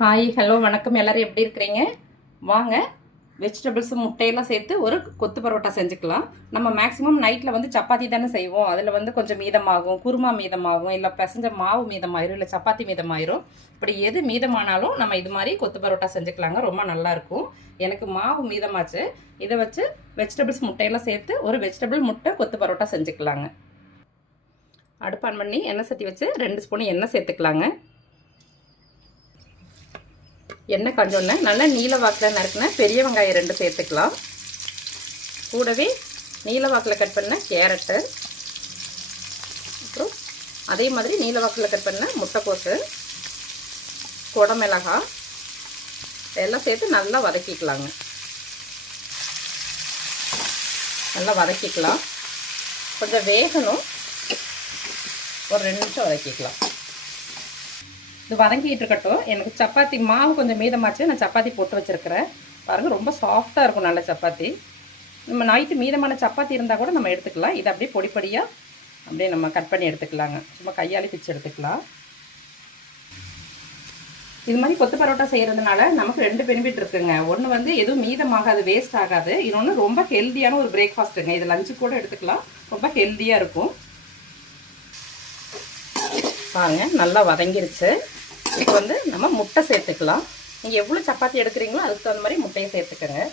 Hi hello வணக்கம். எல்லோரும் எப்படி இருக்கிறீங்க? வாங்க வெஜிடபிள்ஸ் முட்டையெல்லாம் சேர்த்து ஒரு கொத்து பரோட்டா செஞ்சுக்கலாம். நம்ம மேக்ஸிமம் நைட்டில் வந்து சப்பாத்தி தானே செய்வோம். அதில் வந்து கொஞ்சம் மீதமாகும், குருமா மீதமாகும், இல்லை பிசைஞ்ச மாவு மீதமாயிரும், இல்லை சப்பாத்தி மீதமாயிரும். இப்படி எது மீதமானாலும் நம்ம இது மாதிரி கொத்து பரோட்டா செஞ்சுக்கலாங்க. ரொம்ப நல்லாயிருக்கும். எனக்கு மாவு மீதமாச்சு. இதை வச்சு வெஜிடபிள்ஸ் முட்டையெல்லாம் சேர்த்து ஒரு வெஜிடபிள் முட்டை கொத்து பரோட்டா செஞ்சுக்கலாங்க. அடுப்பு ஆன் பண்ணி எண்ணெய் சட்டி வச்சு 2 ஸ்பூன் எண்ணெய் சேர்த்துக்கலாங்க. எண்ணெய் காஞ்சோன்னே நல்லா நீல வாக்கில் நறுக்கின பெரிய வெங்காயம் 2 சேர்த்துக்கலாம். கூடவே நீல வாக்கில் கட் பண்ண கேரட்டு, அப்புறம் அதே மாதிரி நீல வாக்கில் கட் பண்ண முட்டைக்கோசு, குடமிளகாய் எல்லாம் சேர்த்து நல்லா வதக்கிக்கலாங்க. நல்லா வதக்கிக்கலாம். கொஞ்சம் வேகணும். ஒரு 2 நிமிஷம் வதக்கிக்கலாம். இது வதங்கிட்டு இருக்கட்டும். எனக்கு சப்பாத்தி மாவு கொஞ்சம் மீதமாச்சு. நான் சப்பாத்தி போட்டு வச்சுருக்கிறேன். பாருங்கள், ரொம்ப சாஃப்டாக இருக்கும் நல்ல சப்பாத்தி. நம்ம நைட்டு மீதமான சப்பாத்தி இருந்தால் கூட நம்ம எடுத்துக்கலாம். இதை அப்படியே பொடி பொடியாக அப்படியே நம்ம கட் பண்ணி எடுத்துக்கலாங்க. சும்மா கையாளி பிச்சு எடுத்துக்கலாம். இது மாதிரி கொத்து பரோட்டா செய்கிறதுனால நமக்கு 2 பெனிஃபிட் இருக்குங்க. ஒன்று வந்து எதுவும் மீதமாகாது, வேஸ்ட் ஆகாது. இன்னொன்று ரொம்ப ஹெல்த்தியான ஒரு பிரேக்ஃபாஸ்ட்டுங்க. இது லஞ்சு கூட எடுத்துக்கலாம். ரொம்ப ஹெல்த்தியாக இருக்கும். பாருங்கள், நல்லா வதங்கிருச்சு. இப்போ வந்து நம்ம முட்டை சேர்த்துக்கலாம். நீங்கள் எவ்வளோ சப்பாத்தி எடுக்கிறீங்களோ அதுக்கு தகுந்த மாதிரி முட்டையை சேர்த்துக்கோங்க.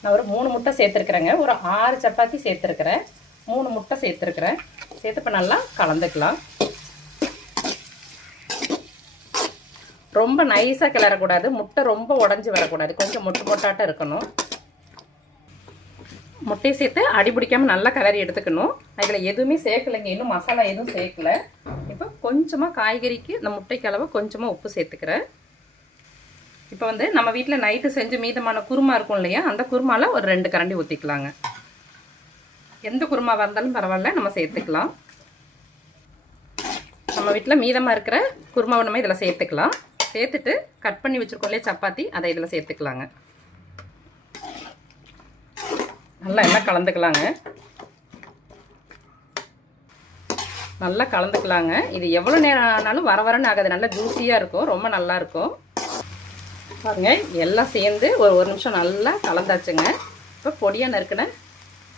நான் ஒரு 3 முட்டை சேர்த்துருக்குறேங்க. ஒரு 6 சப்பாத்தி சேர்த்துருக்குறேன். 3 முட்டை சேர்த்துருக்குறேன். சேர்த்து இப்போ நல்லா கலந்துக்கலாம். ரொம்ப நைஸாக கிளறக்கூடாது. முட்டை ரொம்ப உடஞ்சி வரக்கூடாது. கொஞ்சம் மொட்டு மொட்டாட்டம் இருக்கணும். முட்டையை சேர்த்து அடி பிடிக்காமல் நல்லா கிளறி எடுத்துக்கணும். அதில் எதுவுமே சேர்க்கலைங்க. இன்னும் மசாலா எதுவும் சேர்க்கல. இப்போ கொஞ்சமாக காய்கறிக்கு இந்த முட்டைக்கு அளவு கொஞ்சமாக உப்பு சேர்த்துக்கிறேன். இப்போ வந்து நம்ம வீட்டில் நைட்டு செஞ்சு மீதமான குருமா இருக்கும் இல்லையா, அந்த குருமாவில் ஒரு 2 கரண்டி ஊற்றிக்கலாங்க. எந்த குருமாவாக இருந்தாலும் பரவாயில்ல, நம்ம சேர்த்துக்கலாம். நம்ம வீட்டில் மீதமாக இருக்கிற குருமாவை நம்ம இதில் சேர்த்துக்கலாம். சேர்த்துட்டு கட் பண்ணி வச்சுருக்கோம் இல்லையா சப்பாத்தி, அதை இதில் சேர்த்துக்கலாங்க. நல்லா எல்லாம் கலந்துக்கலாங்க. நல்லா கலந்துக்கலாங்க. இது எவ்வளோ நேரம் ஆனாலும் வர வரன்னு ஆகாது. நல்லா ஜூஸியாக இருக்கும். ரொம்ப நல்லாயிருக்கும். பாருங்கள், எல்லாம் சேர்ந்து ஒரு நிமிஷம் நல்லா கலந்தாச்சுங்க. இப்போ பொடியாக நறுக்கின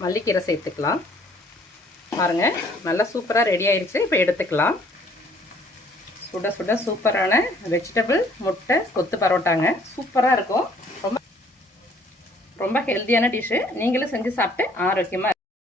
மல்லிக்கீரை சேர்த்துக்கலாம். பாருங்கள், நல்லா சூப்பராக ரெடி ஆயிடுச்சு. இப்போ எடுத்துக்கலாம். சுட சுட சூப்பரான வெஜிடபிள் முட்டை கொத்து பரோட்டாங்க. சூப்பராக இருக்கும். ரொம்ப ஹெல்த்தியான டிஷ்ஷு. நீங்களும் செஞ்சு சாப்பிட்டு ஆரோக்கியமாக